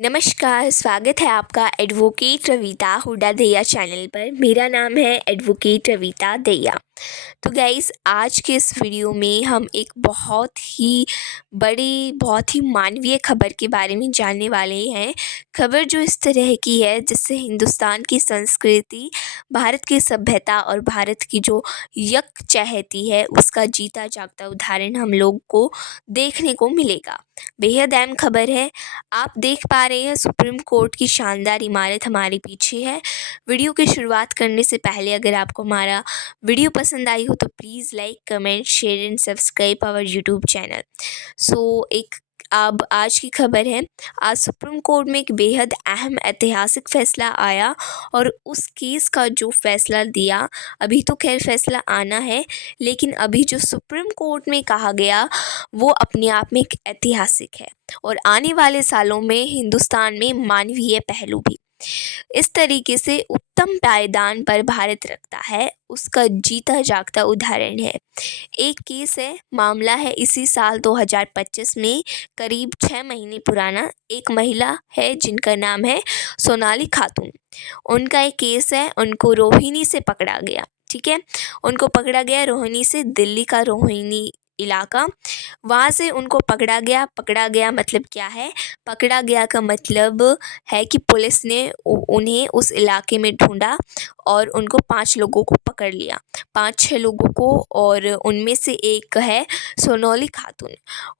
नमस्कार, स्वागत है आपका एडवोकेट रविता हुड्डा दहिया चैनल पर। मेरा नाम है एडवोकेट रविता दहिया। तो गाइस, आज के इस वीडियो में हम एक बहुत ही बड़ी, बहुत ही मानवीय खबर के बारे में जानने वाले हैं। खबर जो इस तरह की है जिससे हिंदुस्तान की संस्कृति, भारत की सभ्यता और भारत की जो यकचहती है उसका जीता जागता उदाहरण हम लोग को देखने को मिलेगा। बेहद अहम खबर है। आप देख पा रहे हैं सुप्रीम कोर्ट की शानदार इमारत हमारे पीछे है। वीडियो की शुरुआत करने से पहले अगर आपको हमारा वीडियो पसंद आई हो तो please like, comment, share and subscribe our YouTube channel. एक अब आज की खबर है। आज सुप्रीम कोर्ट में एक बेहद अहम ऐतिहासिक फैसला आया और उस केस का जो फैसला दिया, अभी तो खैर फैसला आना है, लेकिन अभी जो सुप्रीम कोर्ट में कहा गया वो अपने आप में एक ऐतिहासिक है और आने वाले सालों में हिंदुस्तान में मानवीय पहलू भी इस तरीके से उत्तम पायदान पर भारत रखता है, उसका जीता जागता उदाहरण है। एक केस है, मामला है इसी साल 2025 में करीब 6 महीने पुराना। एक महिला है जिनका नाम है सोनाली खातून। उनका एक केस है, उनको रोहिणी से पकड़ा गया। ठीक है, उनको पकड़ा गया रोहिणी से, दिल्ली का रोहिणी इलाका, वहाँ से उनको पकड़ा गया मतलब क्या है? पकड़ा गया का मतलब है कि पुलिस ने उन्हें उस इलाके में ढूंढा और उनको 5 लोगों को पकड़ लिया, 5-6 लोगों को, और उनमें से एक है सोनाली खातून।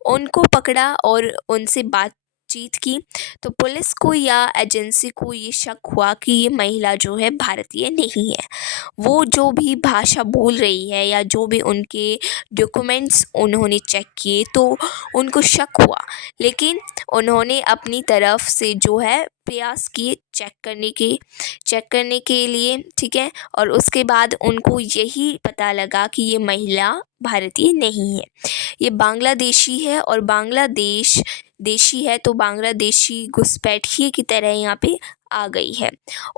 उनको पकड़ा और उनसे बातचीत की तो पुलिस को या एजेंसी को ये शक हुआ कि ये महिला जो है भारतीय नहीं है। वो जो भी भाषा बोल रही है या जो भी उनके डॉक्यूमेंट्स उन्होंने चेक किए तो उनको शक हुआ, लेकिन उन्होंने अपनी तरफ से जो है प्रयास किए चेक करने के लिए। ठीक है, और उसके बाद उनको यही पता लगा कि ये महिला भारतीय नहीं है, ये बांग्लादेशी है और देशी है, तो बांग्लादेशी घुसपैठिए की तरह यहाँ पे आ गई है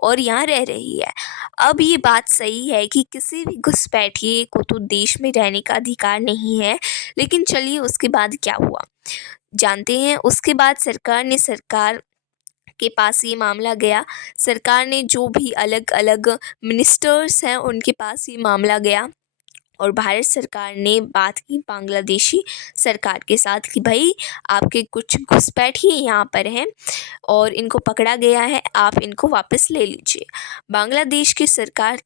और यहाँ रह रही है। अब ये बात सही है कि किसी भी घुसपैठिए को तो देश में रहने का अधिकार नहीं है, लेकिन चलिए उसके बाद क्या हुआ जानते हैं। उसके बाद सरकार के पास ये मामला गया। सरकार ने जो भी अलग अलग मिनिस्टर्स हैं उनके पास ये मामला गया और भारत सरकार ने बात की बांग्लादेशी सरकार के साथ कि भाई आपके कुछ घुसपैठिए यहाँ पर हैं और इनको पकड़ा गया है, आप इनको वापस ले लीजिए। बांग्लादेश की सरकार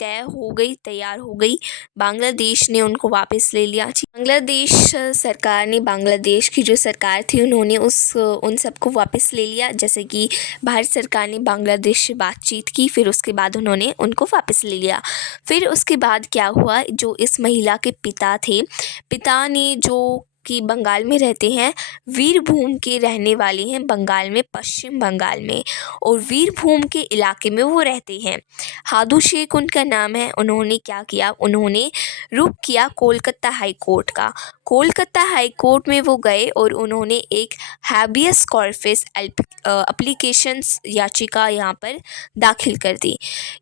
तैयार हो गई। बांग्लादेश ने उनको वापस ले लिया। बांग्लादेश सरकार ने, बांग्लादेश की जो सरकार थी, उन्होंने उन सबको वापस ले लिया। जैसे कि भारत सरकार ने बांग्लादेश से बातचीत की, फिर उसके बाद उन्होंने उनको वापस ले लिया। फिर उसके बाद क्या हुआ, जो इस महिला के पिता ने, जो कि बंगाल में रहते हैं, वीरभूम के रहने वाले हैं, बंगाल में, पश्चिम बंगाल में, और वीरभूम के इलाके में वो रहते हैं। हादू शेख उनका नाम है। उन्होंने क्या किया, उन्होंने रुख किया कोलकाता हाई कोर्ट का। कोलकाता हाई कोर्ट में वो गए और उन्होंने एक हैबियस कॉर्पस एप्लीकेशंस याचिका यहाँ पर दाखिल कर दी।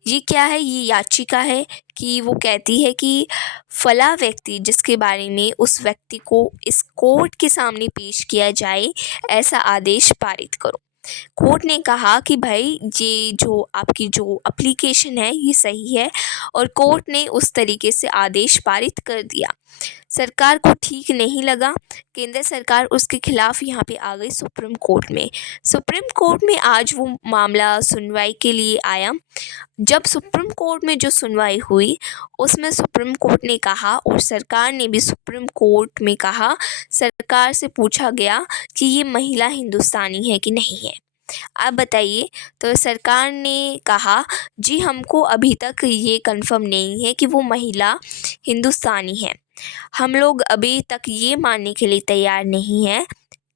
ये क्या है? ये याचिका है कि वो कहती है कि फला व्यक्ति जिसके बारे में, उस व्यक्ति को इस कोर्ट के सामने पेश किया जाए, ऐसा आदेश पारित करो। कोर्ट ने कहा कि भाई ये जो आपकी जो एप्लीकेशन है ये सही है, और कोर्ट ने उस तरीके से आदेश पारित कर दिया। सरकार को ठीक नहीं लगा, केंद्र सरकार उसके खिलाफ यहाँ पे आ गई सुप्रीम कोर्ट में। सुप्रीम कोर्ट में आज वो मामला सुनवाई के लिए आया। जब सुप्रीम कोर्ट में जो सुनवाई हुई उसमें सुप्रीम कोर्ट ने कहा, और सरकार ने भी सुप्रीम कोर्ट में कहा, सरकार से पूछा गया कि ये महिला हिंदुस्तानी है कि नहीं है, आप बताइए। तो सरकार ने कहा, जी हमको अभी तक ये कंफर्म नहीं है कि वो महिला हिंदुस्तानी है। हम लोग अभी तक ये मानने के लिए तैयार नहीं हैं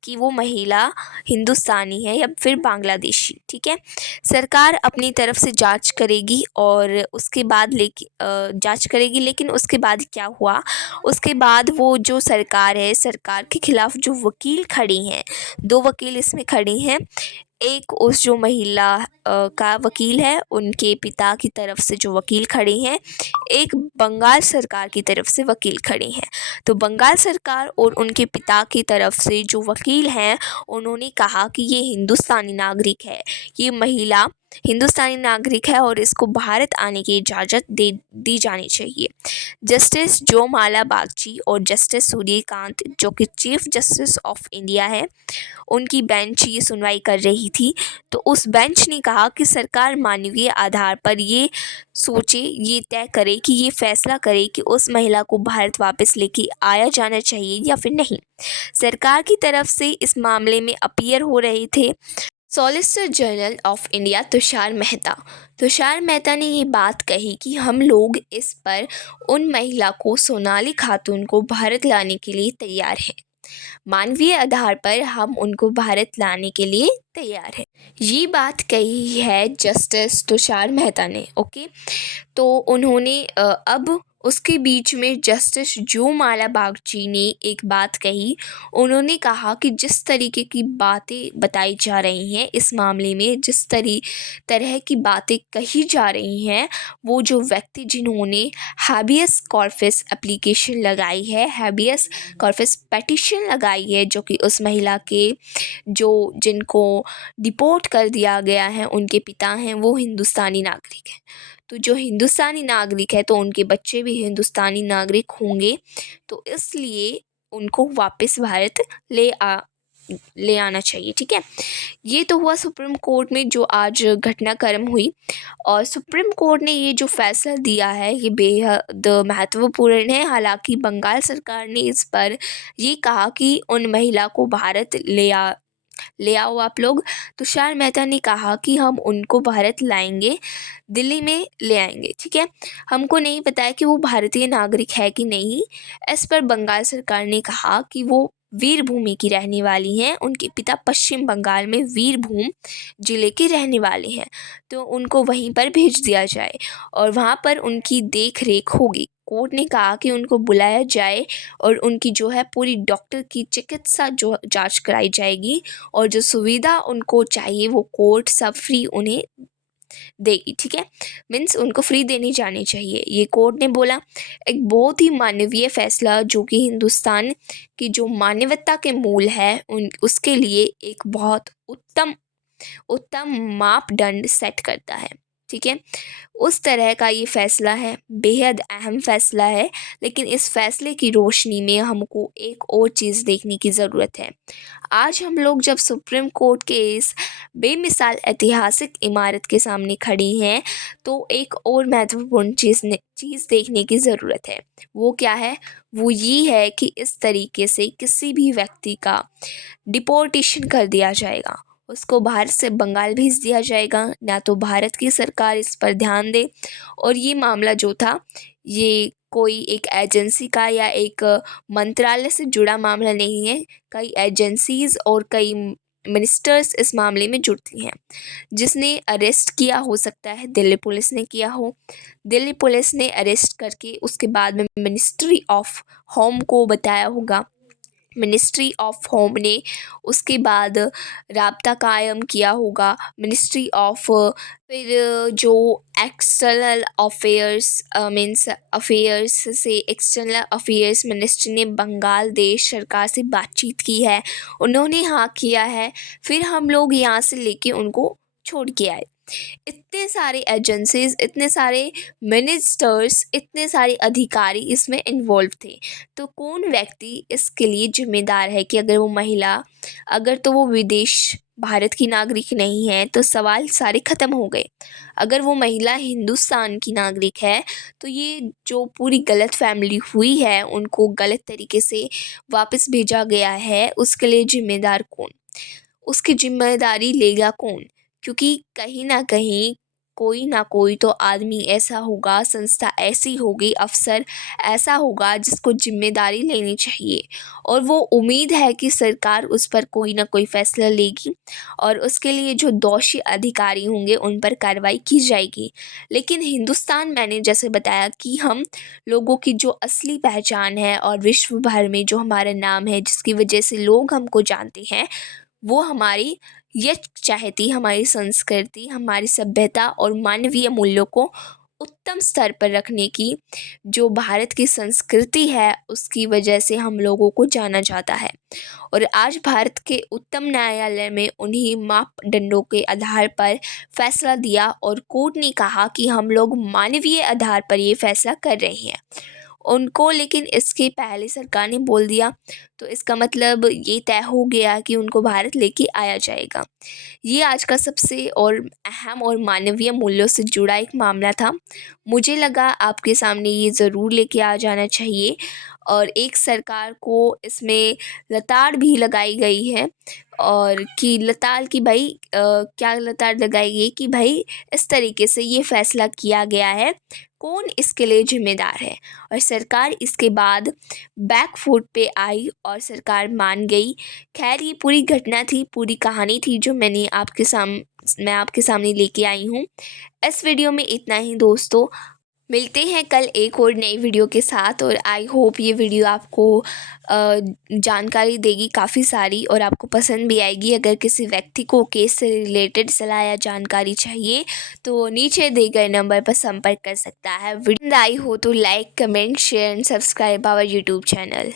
कि वो महिला हिंदुस्तानी है या फिर बांग्लादेशी। ठीक है, सरकार अपनी तरफ से जांच करेगी और उसके बाद लेकिन उसके बाद क्या हुआ, उसके बाद वो जो सरकार है, सरकार के खिलाफ जो वकील खड़ी हैं, 2 वकील इसमें खड़ी हैं। एक उस जो महिला का वकील है उनके पिता की तरफ से जो वकील खड़े हैं, एक बंगाल सरकार की तरफ से वकील खड़े हैं। तो बंगाल सरकार और उनके पिता की तरफ से जो वकील हैं उन्होंने कहा कि ये हिंदुस्तानी नागरिक है, ये महिला हिंदुस्तानी नागरिक है और इसको भारत आने की इजाज़त दे दी जानी चाहिए। जस्टिस जोमाला बागची और जस्टिस सूर्यकांत जो कि चीफ जस्टिस ऑफ इंडिया है, उनकी बेंच ये सुनवाई कर रही थी। तो उस बेंच ने कहा कि सरकार मानवीय आधार पर ये सोचे, ये तय करे कि ये फैसला करे कि उस महिला को भारत वापस लेके आया जाना चाहिए या फिर नहीं। सरकार की तरफ से इस मामले में अपीयर हो रहे थे solicitor general of India Tushar Mehta. Tushar Mehta ने ये बात कही कि हम लोग इस पर उन महिला को सोनाली खातून को भारत लाने के लिए तैयार हैं, मानवीय आधार पर हम उनको भारत लाने के लिए तैयार हैं। ये बात कही है जस्टिस तुषार मेहता ने। ओके, तो उन्होंने अब उसके बीच में जस्टिस जोमाला बागची ने एक बात कही। उन्होंने कहा कि जिस तरीके की बातें बताई जा रही हैं इस मामले में, जिस तरह की बातें कही जा रही हैं, वो जो व्यक्ति जिन्होंने हैबियस कॉर्पस एप्लीकेशन लगाई है, हैबियस कॉर्पस पेटिशन लगाई है, जो कि उस महिला के जिनको डिपोर्ट कर दिया गया है उनके पिता हैं, वो हिंदुस्तानी नागरिक हैं। तो जो हिंदुस्तानी नागरिक है तो उनके बच्चे भी हिंदुस्तानी नागरिक होंगे, तो इसलिए उनको वापस भारत ले आना चाहिए। ठीक है, ये तो हुआ सुप्रीम कोर्ट में जो आज घटनाक्रम हुई, और सुप्रीम कोर्ट ने ये जो फैसला दिया है ये बेहद महत्वपूर्ण है। हालांकि बंगाल सरकार ने इस पर ये कहा कि उन महिला को भारत ले आओ आप लोग। तुषार मेहता ने कहा कि हम उनको भारत लाएंगे, दिल्ली में ले आएंगे। ठीक है, हमको नहीं पता है कि वो भारतीय नागरिक है कि नहीं। इस पर बंगाल सरकार ने कहा कि वो वीरभूमि की रहने वाली हैं, उनके पिता पश्चिम बंगाल में वीरभूम जिले के रहने वाले हैं, तो उनको वहीं पर भेज दिया जाए और वहाँ पर उनकी देख रेख होगी। कोर्ट ने कहा कि उनको बुलाया जाए और उनकी जो है पूरी डॉक्टर की चिकित्सा जो जांच कराई जाएगी, और जो सुविधा उनको चाहिए वो कोर्ट सब फ्री उन्हें देगी। ठीक है, मीन्स उनको फ्री देनी जानी चाहिए, ये कोर्ट ने बोला। एक बहुत ही मानवीय फैसला जो कि हिंदुस्तान की जो मानवता के मूल है उसके लिए एक बहुत उत्तम मापदंड सेट करता है। ठीक है, उस तरह का ये फ़ैसला है, बेहद अहम फ़ैसला है। लेकिन इस फ़ैसले की रोशनी में हमको एक और चीज़ देखने की ज़रूरत है। आज हम लोग जब सुप्रीम कोर्ट के इस बेमिसाल ऐतिहासिक इमारत के सामने खड़े हैं, तो एक और महत्वपूर्ण चीज़ देखने की ज़रूरत है। वो क्या है? वो ये है कि इस तरीके से किसी भी व्यक्ति का डिपोर्टेशन कर दिया जाएगा, उसको भारत से बंगाल भेज दिया जाएगा। ना तो भारत की सरकार इस पर ध्यान दे, और ये मामला जो था ये कोई एक एजेंसी का या एक मंत्रालय से जुड़ा मामला नहीं है। कई एजेंसीज़ और कई मिनिस्टर्स इस मामले में जुड़ती हैं। जिसने अरेस्ट किया हो सकता है दिल्ली पुलिस ने किया हो, दिल्ली पुलिस ने अरेस्ट करके उसके बाद में मिनिस्ट्री ऑफ होम को बताया होगा, मिनिस्ट्री ऑफ होम ने उसके बाद राब्ता कायम किया होगा, मिनिस्ट्री ऑफ फिर जो एक्सटर्नल अफेयर्स मीन्स अफेयर्स से एक्सटर्नल अफेयर्स मिनिस्ट्री ने बंगाल देश सरकार से बातचीत की है, उन्होंने हाँ किया है, फिर हम लोग यहाँ से लेके उनको छोड़ के आए। इतने सारे एजेंसीज, इतने सारे मिनिस्टर्स, इतने सारे अधिकारी इसमें इन्वॉल्व थे। तो कौन व्यक्ति इसके लिए जिम्मेदार है कि अगर वो महिला, अगर तो वो विदेश भारत की नागरिक नहीं है तो सवाल सारे ख़त्म हो गए। अगर वो महिला हिंदुस्तान की नागरिक है तो ये जो पूरी गलत फैमिली हुई है, उनको गलत तरीके से वापस भेजा गया है, उसके लिए जिम्मेदार कौन? उसकी जिम्मेदारी लेगा कौन? क्योंकि कहीं ना कहीं कोई ना कोई तो आदमी ऐसा होगा, संस्था ऐसी होगी, अफसर ऐसा होगा जिसको जिम्मेदारी लेनी चाहिए, और वो उम्मीद है कि सरकार उस पर कोई ना कोई फैसला लेगी और उसके लिए जो दोषी अधिकारी होंगे उन पर कार्रवाई की जाएगी। लेकिन हिंदुस्तान, मैंने जैसे बताया कि हम लोगों की जो असली पहचान है और विश्व भर में जो हमारा नाम है, जिसकी वजह से लोग हमको जानते हैं, वो हमारी ये चाहती हमारी संस्कृति, हमारी सभ्यता और मानवीय मूल्यों को उत्तम स्तर पर रखने की। जो भारत की संस्कृति है उसकी वजह से हम लोगों को जाना जाता है और आज भारत के उच्चतम न्यायालय में उन्हीं मापदंडों के आधार पर फैसला दिया और कोर्ट ने कहा कि हम लोग मानवीय आधार पर ये फैसला कर रहे हैं उनको। लेकिन इसके पहले सरकार ने बोल दिया तो इसका मतलब ये तय हो गया कि उनको भारत लेके आया जाएगा। ये आज का सबसे और अहम और मानवीय मूल्यों से जुड़ा एक मामला था। मुझे लगा आपके सामने ये ज़रूर लेके आ जाना चाहिए और एक सरकार को इसमें लताड़ भी लगाई गई है और कि लताड़ की भाई क्या लताड़ लगाई गई कि भाई इस तरीके से ये फैसला किया गया है, कौन इसके लिए जिम्मेदार है। और सरकार इसके बाद बैक फुट पे आई और सरकार मान गई। खैर ये पूरी घटना थी, पूरी कहानी थी जो मैं आपके सामने लेके आई हूँ। इस वीडियो में इतना ही दोस्तों, मिलते हैं कल एक और नई वीडियो के साथ और आई होप ये वीडियो आपको जानकारी देगी काफ़ी सारी और आपको पसंद भी आएगी। अगर किसी व्यक्ति को केस से रिलेटेड सलाह या जानकारी चाहिए तो नीचे दिए गए नंबर पर संपर्क कर सकता है। वीडियो आई हो तो like, comment, share and subscribe our YouTube channel.